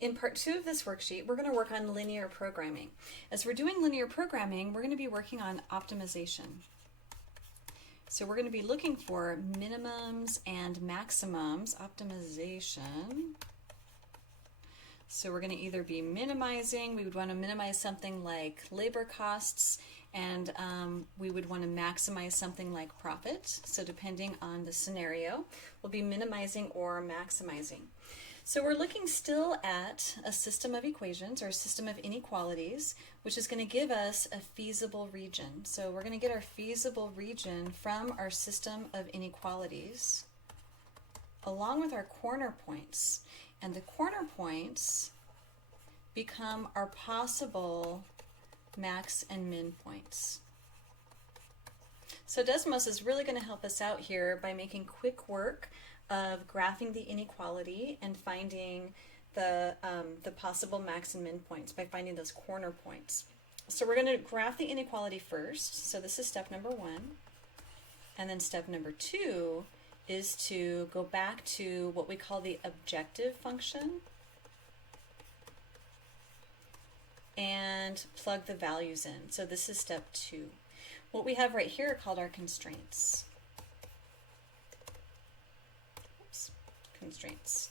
In part 2 of this worksheet, we're going to work on linear programming. As we're doing linear programming, we're going to be working on optimization. So we're going to be looking for minimums and maximums, optimization. So we're going to either be minimizing, we would want to minimize something like labor costs, and we would want to maximize something like profit. So depending on the scenario, we'll be minimizing or maximizing. So we're looking still at a system of equations or a system of inequalities, which is going to give us a feasible region. So we're going to get our feasible region from our system of inequalities along with our corner points. And the corner points become our possible max and min points. So Desmos is really going to help us out here by making quick work of graphing the inequality and finding the possible max and min points by finding those corner points. So we're going to graph the inequality first. So this is step number 1. And then step number 2 is to go back to what we call the objective function and plug the values in. So this is step 2. What we have right here are called our constraints. Constraints.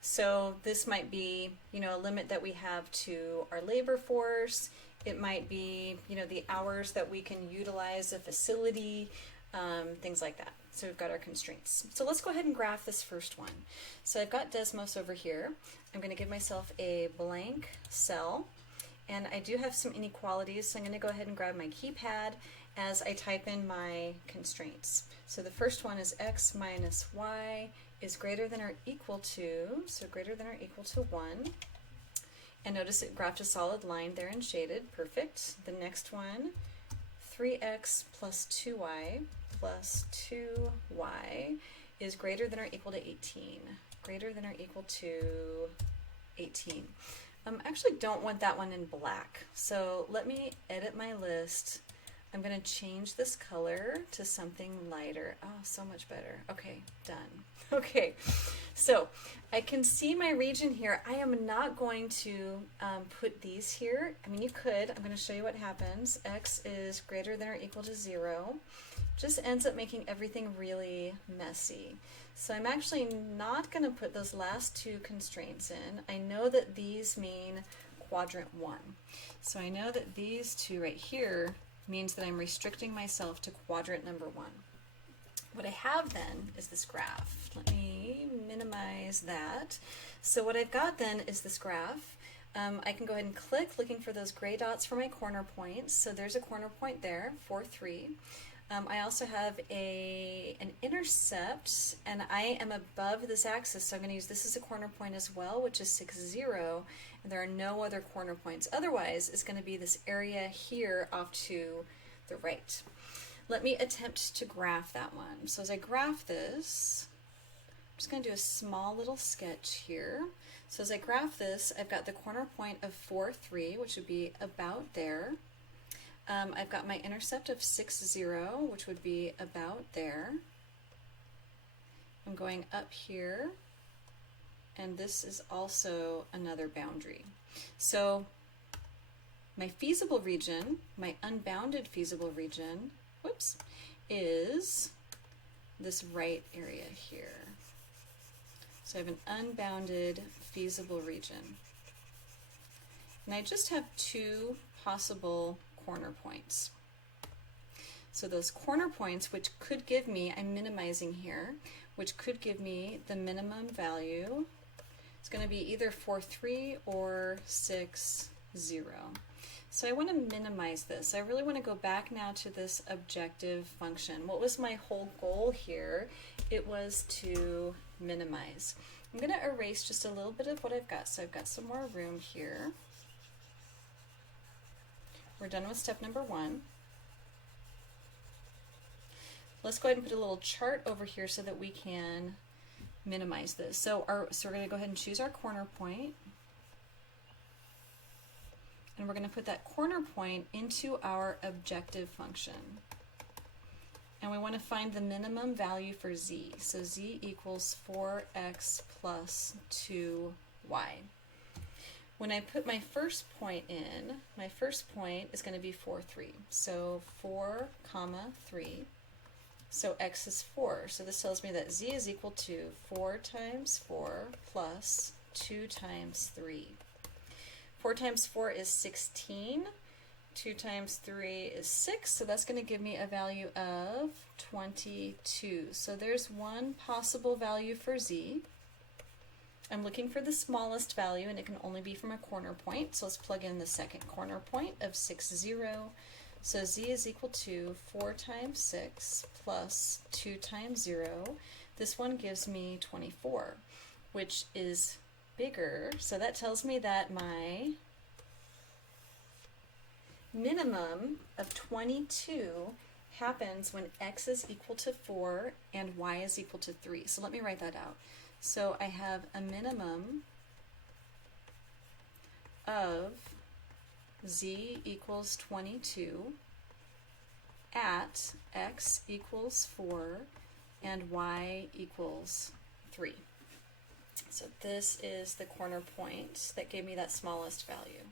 So this might be, a limit that we have to our labor force. It might be, the hours that we can utilize a facility, things like that. So we've got our constraints. So let's go ahead and graph this first one. So I've got Desmos over here. I'm going to give myself a blank cell, and I do have some inequalities, so I'm going to go ahead and grab my keypad as I type in my constraints. So the first one is x minus y is greater than or equal to, so greater than or equal to 1. And notice it graphed a solid line there and shaded, perfect. The next one, 3x plus 2y plus 2y is greater than or equal to 18. Greater than or equal to 18. I actually don't want that one in black, so let me edit my list. I'm going to change this color to something lighter. Oh, so much better. Okay, done. Okay, so I can see my region here. I am not going to put these here. I mean, you could. I'm going to show you what happens. X is greater than or equal to 0. Just ends up making everything really messy. So I'm actually not going to put those last two constraints in. I know that these mean quadrant 1. So I know that these two right here means that I'm restricting myself to quadrant number 1. What I have then is this graph. Let me minimize that. So what I've got then is this graph. I can go ahead and click looking for those gray dots for my corner points. So there's a corner point there, 4, 3. I also have an intercept, and I am above this axis, so I'm going to use this as a corner point as well, which is 6, 0, and there are no other corner points. Otherwise, it's going to be this area here off to the right. Let me attempt to graph that one. So as I graph this, I'm just going to do a small little sketch here. So as I graph this, I've got the corner point of 4, 3, which would be about there. I've got my intercept of 6, 0, which would be about there. I'm going up here, and this is also another boundary. So my feasible region, my unbounded feasible region, whoops, is this right area here. So I have an unbounded feasible region. And I just have two possible corner points. So those corner points, which could give me, I'm minimizing here, which could give me the minimum value. It's going to be either 4, 3 or 6, 0. So I want to minimize this. I really want to go back now to this objective function. What was my whole goal here? It was to minimize. I'm going to erase just a little bit of what I've got. So I've got some more room here. We're done with step number 1. Let's go ahead and put a little chart over here so that we can minimize this. So we're going to go ahead and choose our corner point. And we're going to put that corner point into our objective function. And we want to find the minimum value for z. So z equals 4x plus 2y. y. When I put my first point in, my first point is going to be 4, 3. So 4, comma 3. So x is 4. So this tells me that z is equal to 4 times 4 plus 2 times 3. 4 times 4 is 16. 2 times 3 is 6. So that's going to give me a value of 22. So there's one possible value for z. I'm looking for the smallest value, and it can only be from a corner point. So let's plug in the second corner point of 6, 0. So z is equal to 4 times 6 plus 2 times 0. This one gives me 24, which is bigger. So that tells me that my minimum of 22 happens when x is equal to 4 and y is equal to 3. So let me write that out. So I have a minimum of z equals 22 at x equals 4 and y equals 3. So this is the corner point that gave me that smallest value.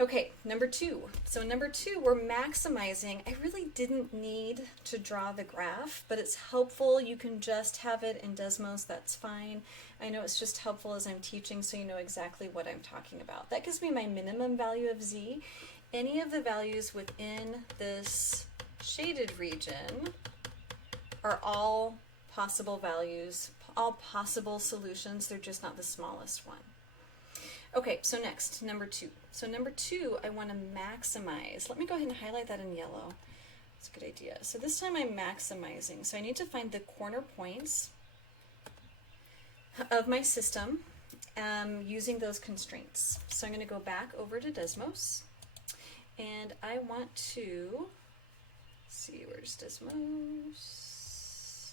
Okay, number 2. So number 2, we're maximizing. I really didn't need to draw the graph, but it's helpful. You can just have it in Desmos, that's fine. I know it's just helpful as I'm teaching so you know exactly what I'm talking about. That gives me my minimum value of z. Any of the values within this shaded region are all possible values, all possible solutions. They're just not the smallest one. Okay, so next, number 2. So number 2, I want to maximize. Let me go ahead and highlight that in yellow. That's a good idea. So this time I'm maximizing. So I need to find the corner points of my system using those constraints. So I'm going to go back over to Desmos, and I want to see, where's Desmos?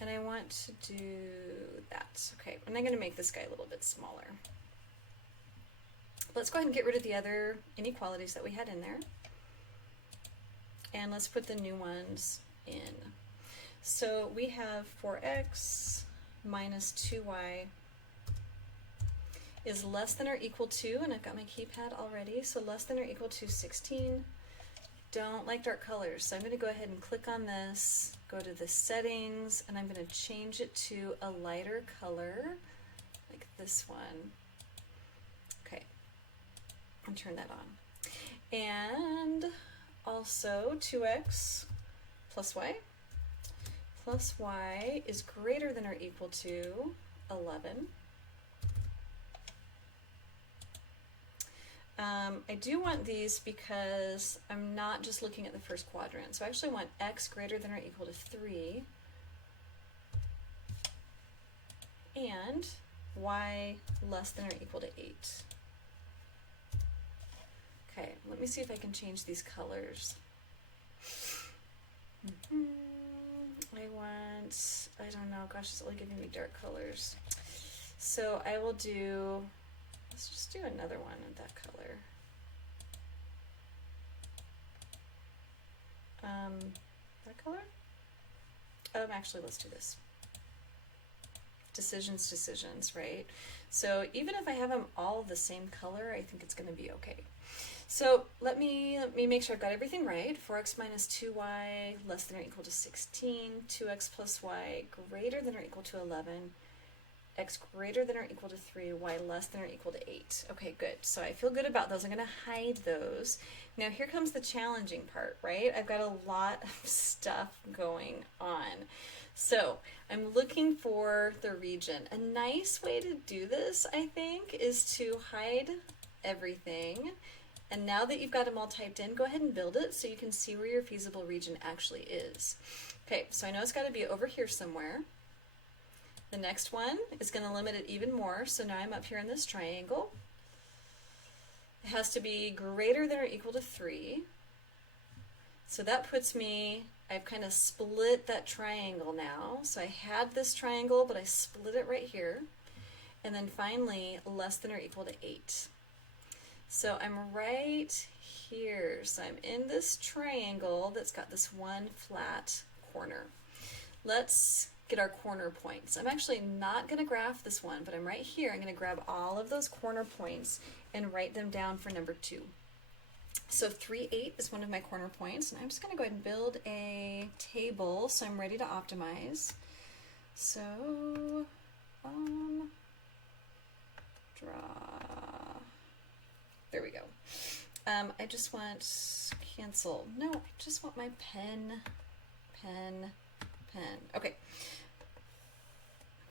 And I want to do that. Okay, and I'm going to make this guy a little bit smaller. Let's go ahead and get rid of the other inequalities that we had in there. And let's put the new ones in. So we have 4x minus 2y is less than or equal to, and I've got my keypad already, so less than or equal to 16. Don't like dark colors, so I'm going to go ahead and click on this, go to the settings, and I'm going to change it to a lighter color, like this one. And turn that on. And also 2x plus y is greater than or equal to 11. I do want these because I'm not just looking at the first quadrant. So I actually want x greater than or equal to 3 and y less than or equal to 8. Okay, let me see if I can change these colors. I don't know, gosh, it's only giving me dark colors. So I will do, let's just do another one of that color. That color? Actually, let's do this. Decisions, right? So even if I have them all the same color, I think it's going to be okay. So let me make sure I've got everything right. 4x minus 2y less than or equal to 16, 2x plus y greater than or equal to 11, x greater than or equal to 3, y less than or equal to 8. Okay, good. So I feel good about those. I'm going to hide those. Now here comes the challenging part, right? I've got a lot of stuff going on. So I'm looking for the region. A nice way to do this, I think, is to hide everything. And now that you've got them all typed in, go ahead and build it so you can see where your feasible region actually is. Okay, so I know it's got to be over here somewhere. The next one is going to limit it even more. So now I'm up here in this triangle. It has to be greater than or equal to 3. So that puts me, I've kind of split that triangle now. So I had this triangle, but I split it right here. And then finally, less than or equal to 8. So I'm right here. So I'm in this triangle that's got this one flat corner. Let's get our corner points. I'm actually not going to graph this one, but I'm right here. I'm going to grab all of those corner points and write them down for number 2. So 3, 8 is one of my corner points, and I'm just going to go ahead and build a table so I'm ready to optimize. So, draw. There we go. I just want cancel. No, I just want my pen. Okay.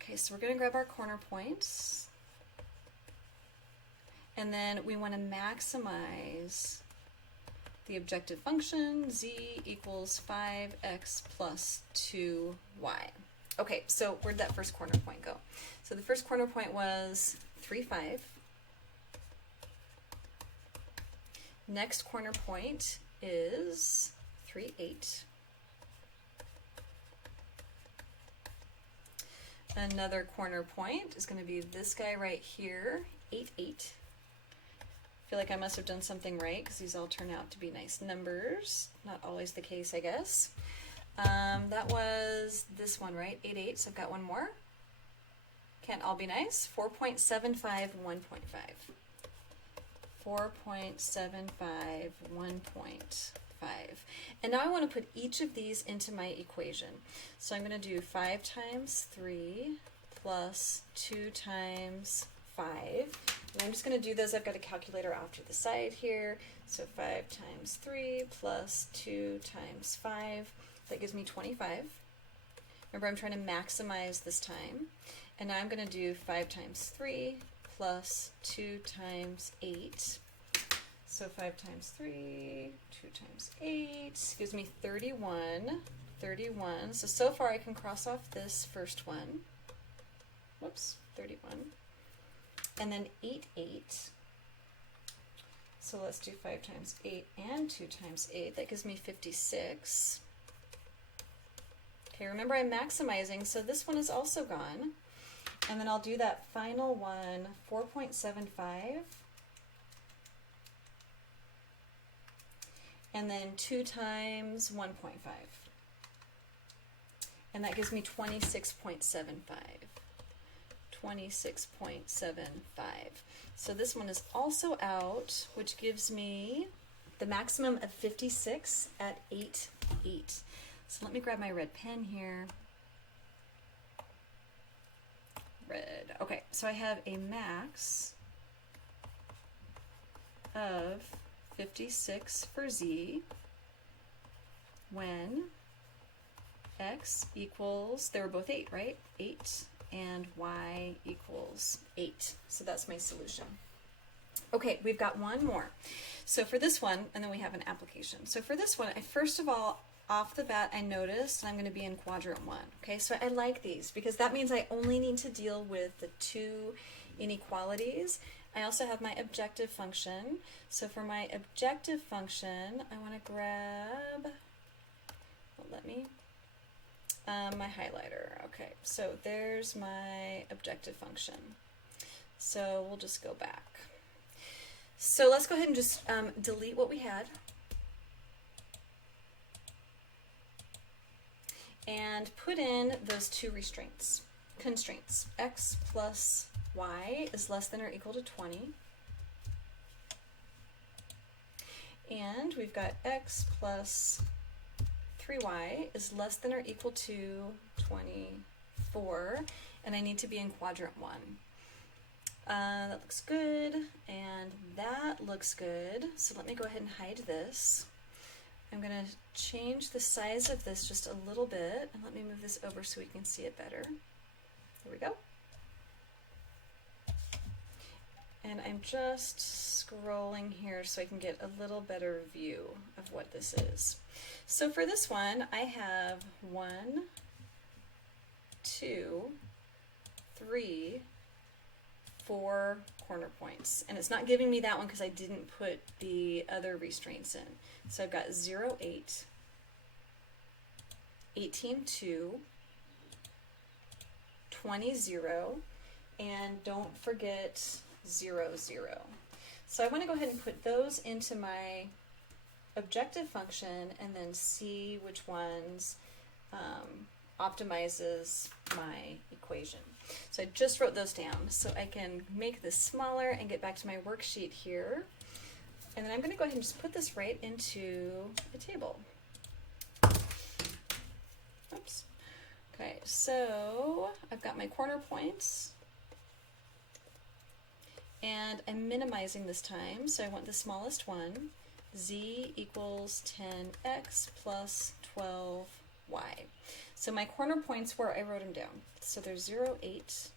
Okay, so we're going to grab our corner points. And then we want to maximize the objective function, z equals 5x plus 2y. Okay, so where'd that first corner point go? So the first corner point was 3, 5. Next corner point is 3, 8. Another corner point is going to be this guy right here, 8, 8. I feel like I must have done something right because these all turn out to be nice numbers. Not always the case, I guess. That was this one, right? 8, 8, so I've got one more. Can't all be nice. 4.75, 1.5. 4.75, 1.5. And now I want to put each of these into my equation. So I'm going to do 5 times 3 plus 2 times 5. And I'm just going to do those. I've got a calculator off to the side here. So 5 times 3 plus 2 times 5. That gives me 25. Remember, I'm trying to maximize this time. And now I'm going to do 5 times 3 plus 2 times 8. So 5 times 3, 2 times 8 gives me 31. 31. So far I can cross off this first one. Whoops, 31. And then 8, 8. So let's do 5 times 8 and 2 times 8. That gives me 56. Okay, remember I'm maximizing, so this one is also gone. And then I'll do that final one, 4.75. And then 2 times 1.5. And that gives me 26.75. 26.75. So this one is also out, which gives me the maximum of 56 at 8, 8. So let me grab my red pen here. Red. Okay, so I have a max of 56 for z when x equals, they were both 8, right? 8, and y equals 8. So that's my solution. Okay, we've got one more. So for this one, and then we have an application. So for this one, I first of all, off the bat, I noticed I'm going to be in quadrant 1. Okay, so I like these because that means I only need to deal with the 2 inequalities. I also have my objective function. So for my objective function, I want to grab, my highlighter. Okay, so there's my objective function. So we'll just go back. So let's go ahead and just delete what we had. And put in those 2 constraints. X plus y is less than or equal to 20. And we've got x plus 3y is less than or equal to 24. And I need to be in quadrant 1. That looks good, and that looks good. So let me go ahead and hide this. I'm going to change the size of this just a little bit, and let me move this over so we can see it better. There we go. And I'm just scrolling here so I can get a little better view of what this is. So for this one, I have 1, 2, 3, 4 corner points. And it's not giving me that one because I didn't put the other restraints in. So I've got 0, 8, 18, 2, 20, 0, and don't forget 0, 0. So I want to go ahead and put those into my objective function and then see which ones optimizes my equation. So I just wrote those down so I can make this smaller and get back to my worksheet here. And then I'm going to go ahead and just put this right into a table. Oops. Okay, so I've got my corner points. And I'm minimizing this time, so I want the smallest one. Z equals 10x plus 12y. So my corner points where I wrote them down. So there's 0, 8,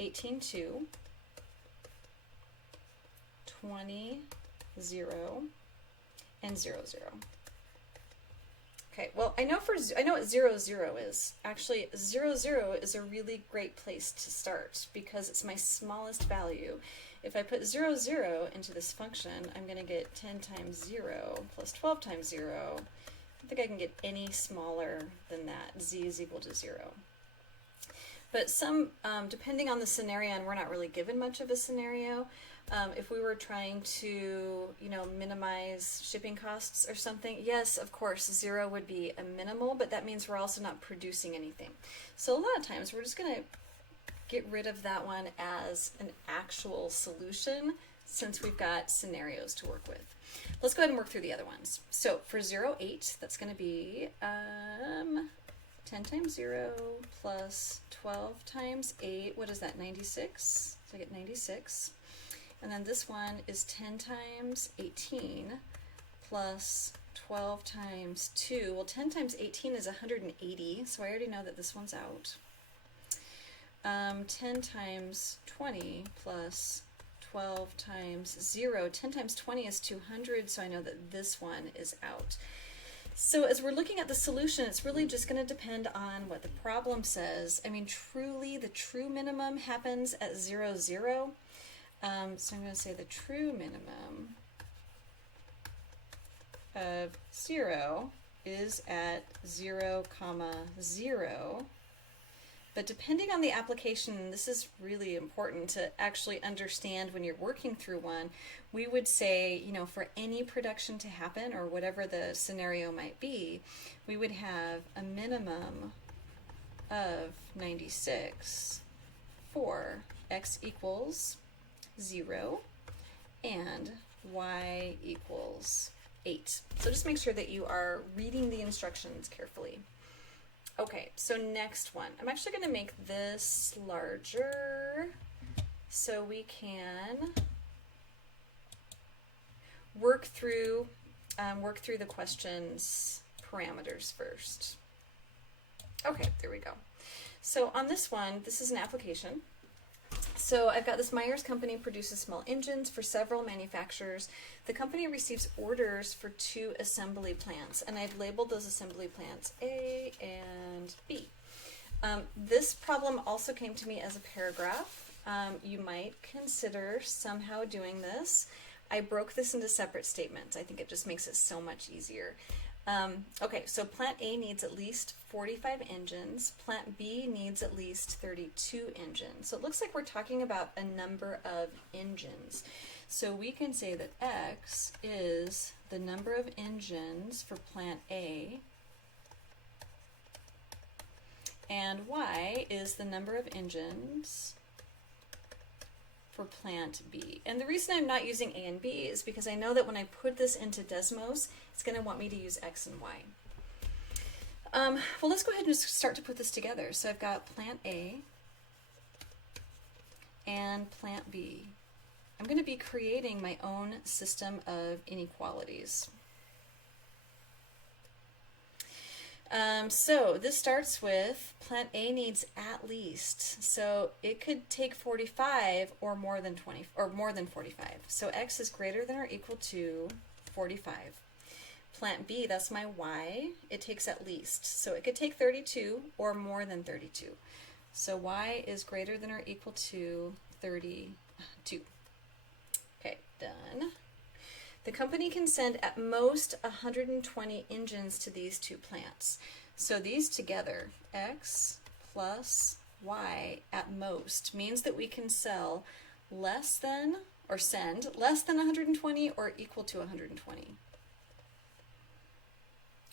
18, 2, 20, 0, and 0, 0. Okay, well, I know what 0, 0 is. Actually, 0, 0 is a really great place to start because it's my smallest value. If I put 0, 0 into this function, I'm going to get 10 times 0 plus 12 times 0. I don't think I can get any smaller than that. Z is equal to 0. But depending on the scenario, and we're not really given much of a scenario, if we were trying to, minimize shipping costs or something, yes, of course, 0 would be a minimal, but that means we're also not producing anything. So a lot of times we're just going to get rid of that one as an actual solution since we've got scenarios to work with. Let's go ahead and work through the other ones. So for 0, 8, that's going to be 10 times 0 plus 12 times 8. What is that, 96? So I get 96. And then this one is 10 times 18 plus 12 times 2. Well, 10 times 18 is 180, so I already know that this one's out. 10 times 20 plus 12 times 0. 10 times 20 is 200, so I know that this one is out. So as we're looking at the solution, it's really just going to depend on what the problem says. I mean, truly, the true minimum happens at 0, 0. So I'm going to say the true minimum of 0 is at 0, 0. But depending on the application, this is really important to actually understand when you're working through one, we would say, for any production to happen or whatever the scenario might be, we would have a minimum of 96 for x equals 0 and y equals 8. So just make sure that you are reading the instructions carefully. Okay, so next one. I'm actually going to make this larger so we can work through the question's parameters first. Okay, there we go. So on this one, this is an application. So I've got this Myers company produces small engines for several manufacturers. The company receives orders for 2 assembly plants, and I've labeled those assembly plants A and B. This problem also came to me as a paragraph. You might consider somehow doing this. I broke this into separate statements. I think it just makes it so much easier. Okay, so plant A needs at least 45 engines. Plant B needs at least 32 engines. So it looks like we're talking about a number of engines. So we can say that X is the number of engines for plant A, and Y is the number of engines for plant B. And the reason I'm not using A and B is because I know that when I put this into Desmos, it's going to want me to use X and Y. Well, let's go ahead and just start to put this together. So I've got plant A and plant B. I'm going to be creating my own system of inequalities. So this starts with plant A needs at least. So it could take 45 or more than 20 or more than 45. So X is greater than or equal to 45. Plant B, that's my Y, it takes at least. So it could take 32 or more than 32. So Y is greater than or equal to 32. Okay, done. The company can send at most 120 engines to these 2 plants. So these together, X plus Y at most, means that we can sell less than, or send less than 120 or equal to 120.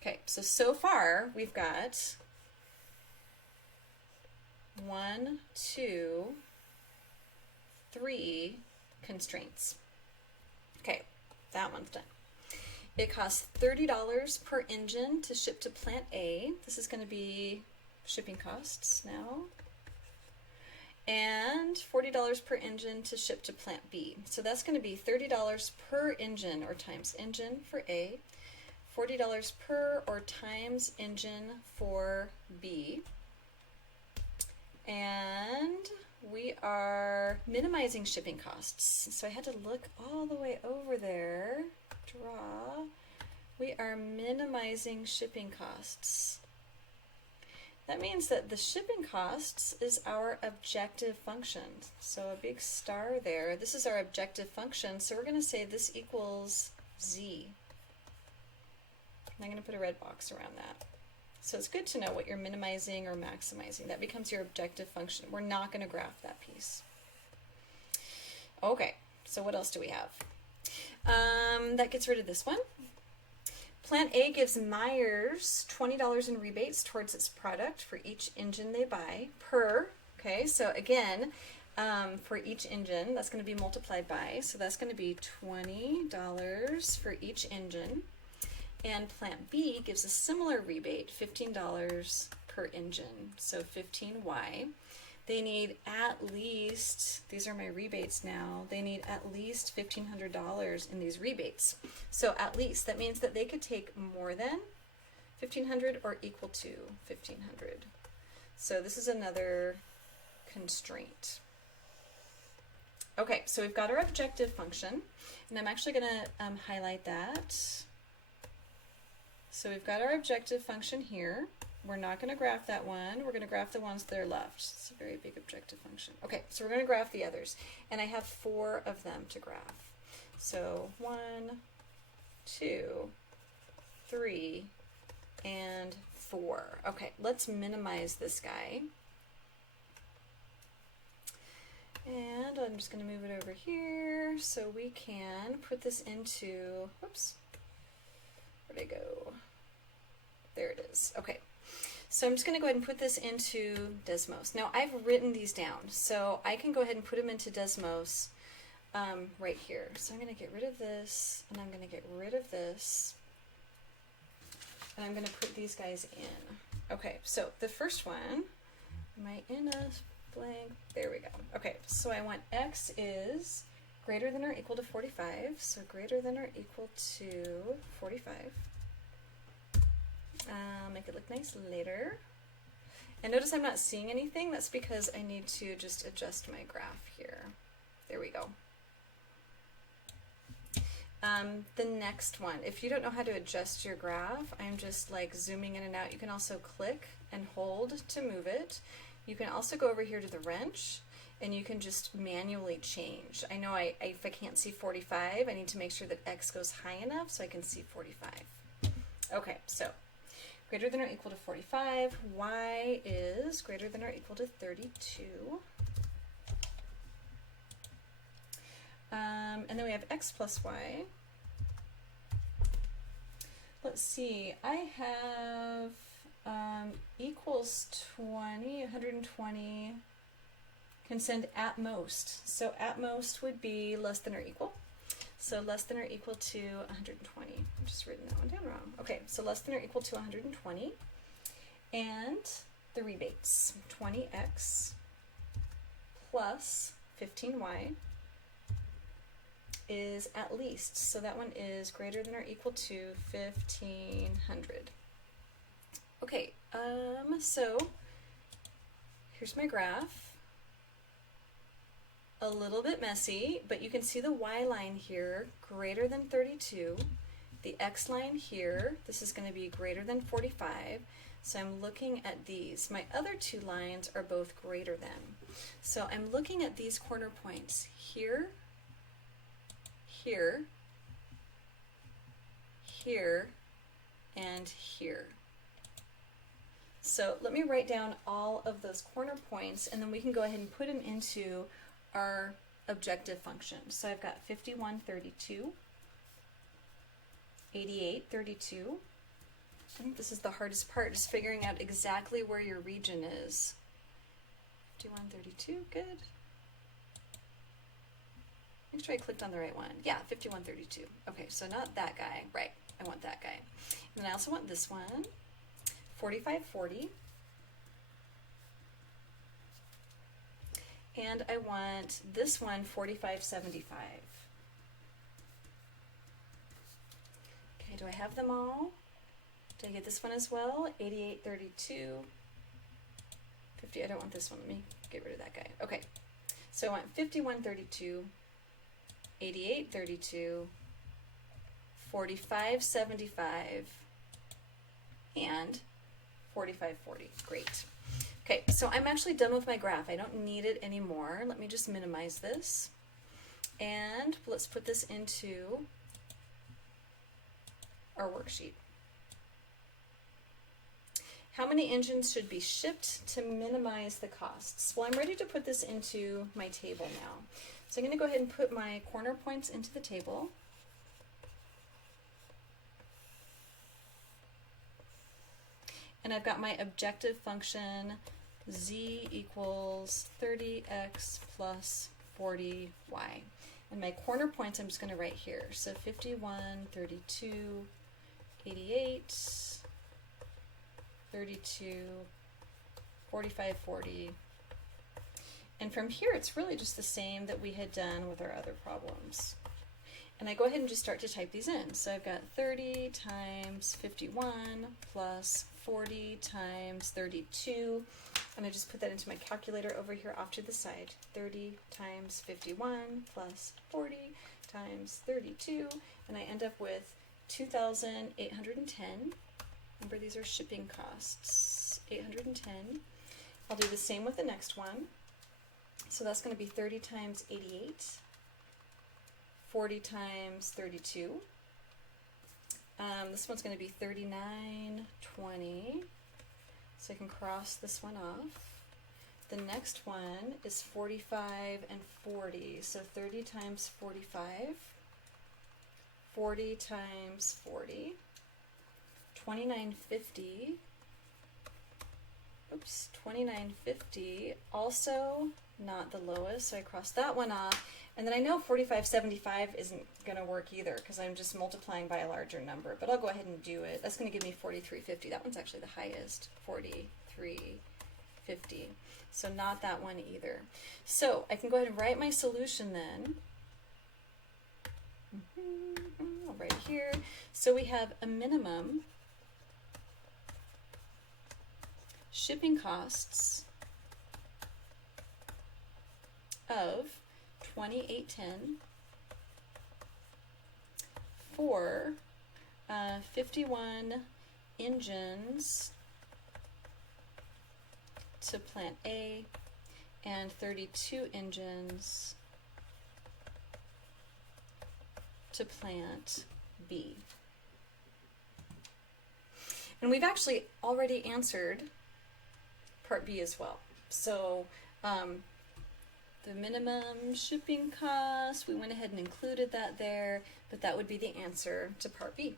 Okay, so far we've got 1, 2, 3 constraints. Okay, that one's done. It costs $30 per engine to ship to plant A. This is going to be shipping costs now. And $40 per engine to ship to plant B. So that's going to be $30 per engine or times engine for A, $40 per or times engine for B. And we are minimizing shipping costs. So I had to look all the way over there, draw. We are minimizing shipping costs. That means that the shipping costs is our objective function. So a big star there. This is our objective function. So we're going to say this equals Z. I'm going to put a red box around that. So it's good to know what you're minimizing or maximizing. That becomes your objective function. We're not going to graph that piece. Okay, so what else do we have? That gets rid of this one. Plant A gives Myers $20 in rebates towards its product for each engine they buy per. Okay, so again, for each engine, that's going to be multiplied by. So that's going to be $20 for each engine. And Plant B gives a similar rebate, $15 per engine, so 15Y. They need at least, these are my rebates now, they need at least $1,500 in these rebates. So at least, that means that they could take more than $1,500 or equal to $1,500. So this is another constraint. Okay, so we've got our objective function, and I'm actually going to highlight that. So we've got our objective function here. We're not going to graph that one. We're going to graph the ones that are left. It's a very big objective function. Okay, so we're going to graph the others. And I have 4 of them to graph. So 1, 2, 3, and 4. Okay, let's minimize this guy. And I'm just going to move it over here so we can put this into, whoops, where'd I go? There it is. Okay. So I'm just going to go ahead and put this into Desmos. Now I've written these down, so I can go ahead and put them into Desmos right here. So I'm going to get rid of this, and I'm going to get rid of this, and I'm going to put these guys in. Okay, so the first one, am I in a blank? There we go. Okay, so I want X is greater than or equal to 45, so greater than or equal to 45. Make it look nice later. And notice I'm not seeing anything. That's because I need to just adjust my graph here. There we go. The next one, if you don't know how to adjust your graph, I'm just like zooming in and out. You can also click and hold to move it. You can also go over here to the wrench and you can just manually change. I know if I can't see 45, I need to make sure that X goes high enough so I can see 45. Okay, so greater than or equal to 45, Y is greater than or equal to 32. And then we have X plus Y. Let's see, I have equals 20, 120, can send at most. So at most would be less than or equal. So less than or equal to 120. I've just written that one down wrong. Okay, so less than or equal to 120. And the rebates, 20x plus 15y is at least. So that one is greater than or equal to 1,500. Okay, so here's my graph. A little bit messy, but you can see the Y line here, greater than 32. The X line here, this is going to be greater than 45. So I'm looking at these. My other 2 lines are both greater than. So I'm looking at these corner points here, here, here, and here. So let me write down all of those corner points, and then we can go ahead and put them into our objective function. So I've got 51, 32, 88, 32, I think this is the hardest part, just figuring out exactly where your region is. 5132, good. Make sure I clicked on the right one. Yeah, 5132. Okay, so not that guy. Right, I want that guy. And then I also want this one, 4540. And I want this one, 4575. Okay, do I have them all? Did I get this one as well? 8832. 50, I don't want this one. Let me get rid of that guy. Okay, so I want 5132, 8832, 4575, and 4540. Great. Okay, so I'm actually done with my graph. I don't need it anymore. Let me just minimize this. And let's put this into our worksheet. How many engines should be shipped to minimize the costs? Well, I'm ready to put this into my table now. So I'm going to go ahead and put my corner points into the table. And I've got my objective function, z equals 30x plus 40y. And my corner points I'm just going to write here. So 51, 32, 88, 32, 45, 40. And from here, it's really just the same that we had done with our other problems. And I go ahead and just start to type these in. So I've got 30 times 51 plus 40 times 32. And I just put that into my calculator over here off to the side. 30 times 51 plus 40 times 32. And I end up with 2,810. Remember, these are shipping costs, 810. I'll do the same with the next one. So that's going to be 30 times 88, 40 times 32. This one's going to be 3920. So I can cross this one off. The next one is 45 and 40. So 30 times 45, 40 times 40. 2950, oops, 2950, also not the lowest, so I crossed that one off. And then I know 4575 isn't going to work either because I'm just multiplying by a larger number, but I'll go ahead and do it. That's going to give me 4350. That one's actually the highest, 4350. So not that one either. So I can go ahead and write my solution then. I'll write it here. So we have a minimum shipping costs of 2810 for 51 engines to plant A and 32 engines to plant B. And we've actually already answered part B as well. So the minimum shipping cost, we went ahead and included that there, but that would be the answer to part B.